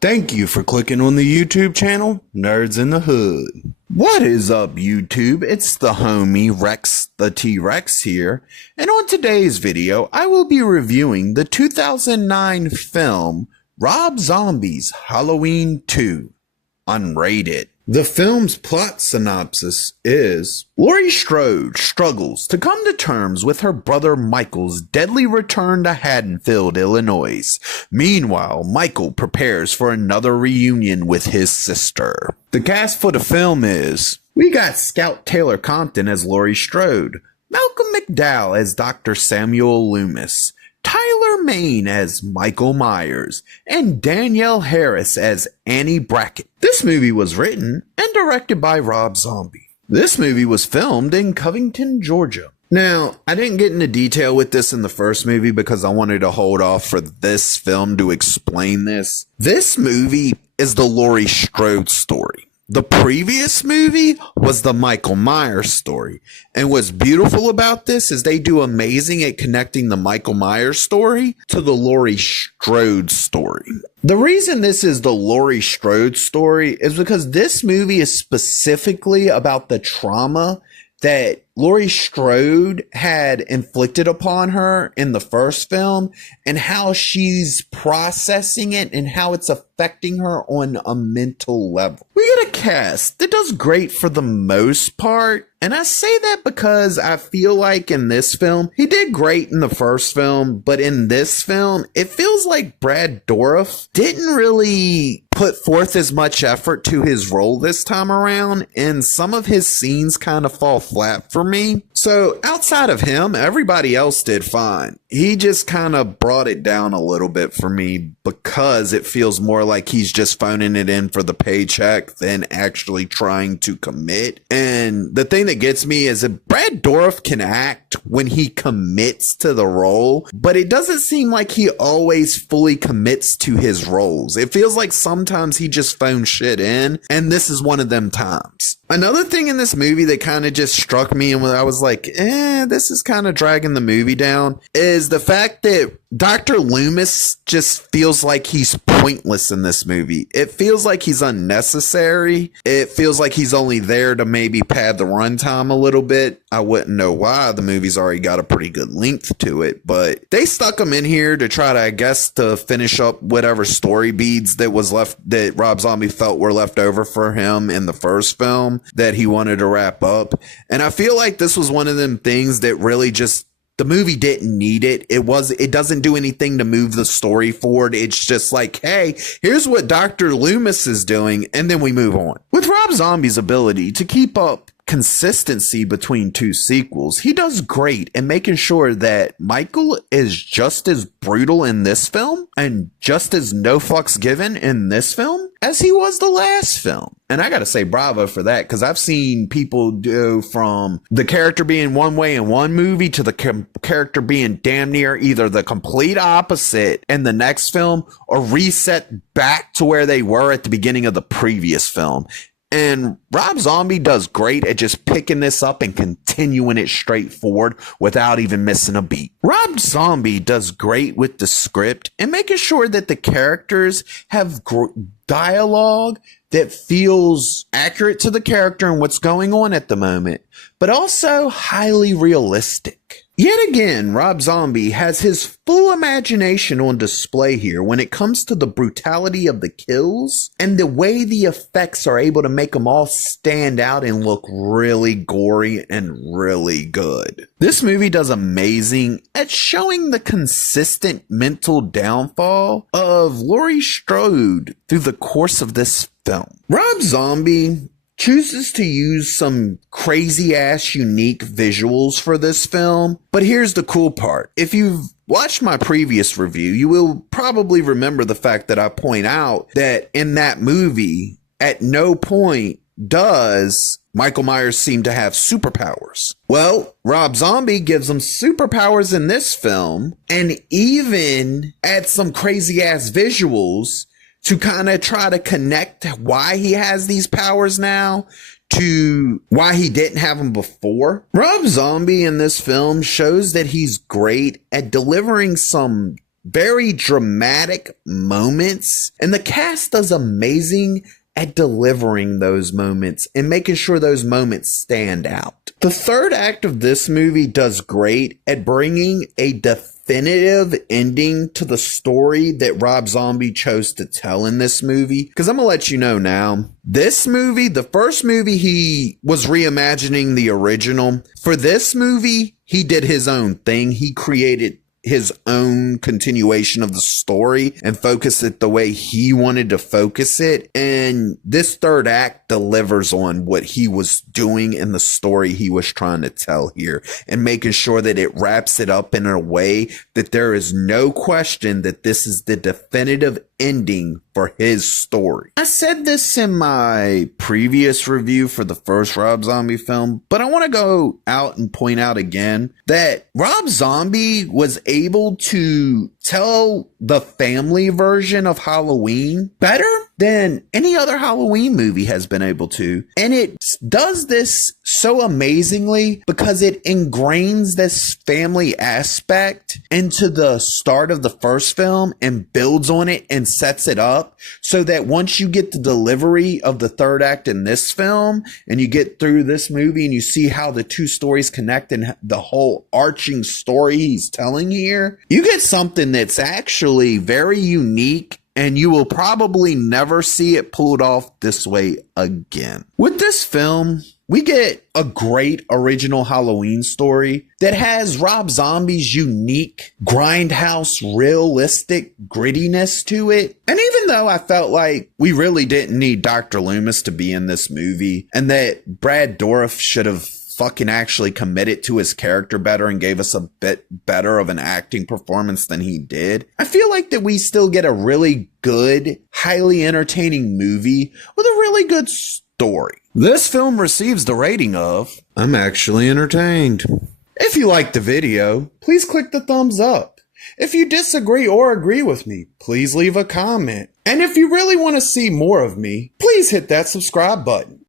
Thank you for clicking on the YouTube channel, Nerds in the Hood. What is up, YouTube? It's the homie Rex the T-Rex here, and on today's video, I will be reviewing the 2009 film Rob Zombie's Halloween 2, unrated. The film's plot synopsis is: Laurie Strode struggles to come to terms with her brother Michael's deadly return to Haddonfield, Illinois. Meanwhile, Michael prepares for another reunion with his sister. The cast for the film is: we got Scout Taylor Compton as Laurie Strode, Malcolm McDowell as Dr. Samuel Loomis, Tyler Main as Michael Myers, and Danielle Harris as Annie Brackett. This movie was written and directed by Rob Zombie. This movie was filmed in Covington, Georgia. Now, I didn't get into detail with this in the first movie because I wanted to hold off for this film to explain this. This movie is the Laurie Strode story. The previous movie was the Michael Myers story. And what's beautiful about this is they do amazing at connecting the Michael Myers story to the Laurie Strode story. The reason this is the Laurie Strode story is because this movie is specifically about the trauma that Laurie Strode had inflicted upon her in the first film and how she's processing it and how it's affecting her on a mental level. We get a cast that does great for the most part. And I say that because I feel like in this film, he did great in the first film, but in this film, it feels like Brad Dourif didn't really put forth as much effort to his role this time around, and some of his scenes kind of fall flat for me. So outside of him, everybody else did fine. He just kind of brought it down a little bit for me because it feels more like he's just phoning it in for the paycheck than actually trying to commit. And the thing that gets me is that Brad Dourif can act when he commits to the role, but it doesn't seem like he always fully commits to his roles. It feels like sometimes he just phones shit in, and this is one of them times. Another thing in this movie that kind of just struck me and I was like, this is kind of dragging the movie down, is the fact that Dr. Loomis just feels like he's pointless in this movie. It feels like he's unnecessary. It feels like he's only there to maybe pad the runtime a little bit. I wouldn't know why. The movie's already got a pretty good length to it, but they stuck him in here to try to, I guess, to finish up whatever story beads that was left, that Rob Zombie felt were left over for him in the first film that he wanted to wrap up. And I feel like this was one of them things that really just, the movie didn't need it. It doesn't do anything to move the story forward. It's just like, hey, here's what Dr. Loomis is doing, and then we move on. With Rob Zombie's ability to keep up consistency between two sequels, he does great in making sure that Michael is just as brutal in this film and just as no fucks given in this film as he was the last film. And I gotta say bravo for that, because I've seen people go from the character being one way in one movie to the character being damn near either the complete opposite in the next film or reset back to where they were at the beginning of the previous film. And Rob Zombie does great at just picking this up and continuing it straight forward without even missing a beat. Rob Zombie does great with the script and making sure that the characters have dialogue that feels accurate to the character and what's going on at the moment, but also highly realistic. Yet again, Rob Zombie has his full imagination on display here when it comes to the brutality of the kills and the way the effects are able to make them all stand out and look really gory and really good. This movie does amazing at showing the consistent mental downfall of Laurie Strode through the course of this film. Rob Zombie chooses to use some crazy ass unique visuals for this film, but here's the cool part. If you've watched my previous review, you will probably remember the fact that I point out that in that movie, at no point does Michael Myers seem to have superpowers. Well, Rob Zombie gives him superpowers in this film and even adds some crazy ass visuals to kind of try to connect why he has these powers now to why he didn't have them before. Rob Zombie in this film shows that he's great at delivering some very dramatic moments, and the cast does amazing at delivering those moments and making sure those moments stand out. The third act of this movie does great at bringing a definitive ending to the story that Rob Zombie chose to tell in this movie. Because I'm gonna let you know now, this movie, the first movie, he was reimagining the original. For this movie, he did his own thing. He created his own continuation of the story and focus it the way he wanted to focus it. And this third act delivers on what he was doing in the story he was trying to tell here, and making sure that it wraps it up in a way that there is no question that this is the definitive ending for his story. I said this in my previous review for the first Rob Zombie film, but I want to go out and point out again that Rob Zombie was able to tell the family version of Halloween better than any other Halloween movie has been able to. And it does this so amazingly because it ingrains this family aspect into the start of the first film and builds on it and sets it up so that once you get the delivery of the third act in this film and you get through this movie and you see how the two stories connect and the whole arching story he's telling here, you get something that's actually very unique, and you will probably never see it pulled off this way again. With this film, we get a great original Halloween story that has Rob Zombie's unique grindhouse, realistic grittiness to it. And even though I felt like we really didn't need Dr. Loomis to be in this movie, and that Brad Dourif should have fucking actually committed to his character better and gave us a bit better of an acting performance than he did, I feel like that we still get a really good, highly entertaining movie with a really good story. This film receives the rating of, I'm actually entertained. If you liked the video, please click the thumbs up. If you disagree or agree with me, please leave a comment. And if you really want to see more of me, please hit that subscribe button.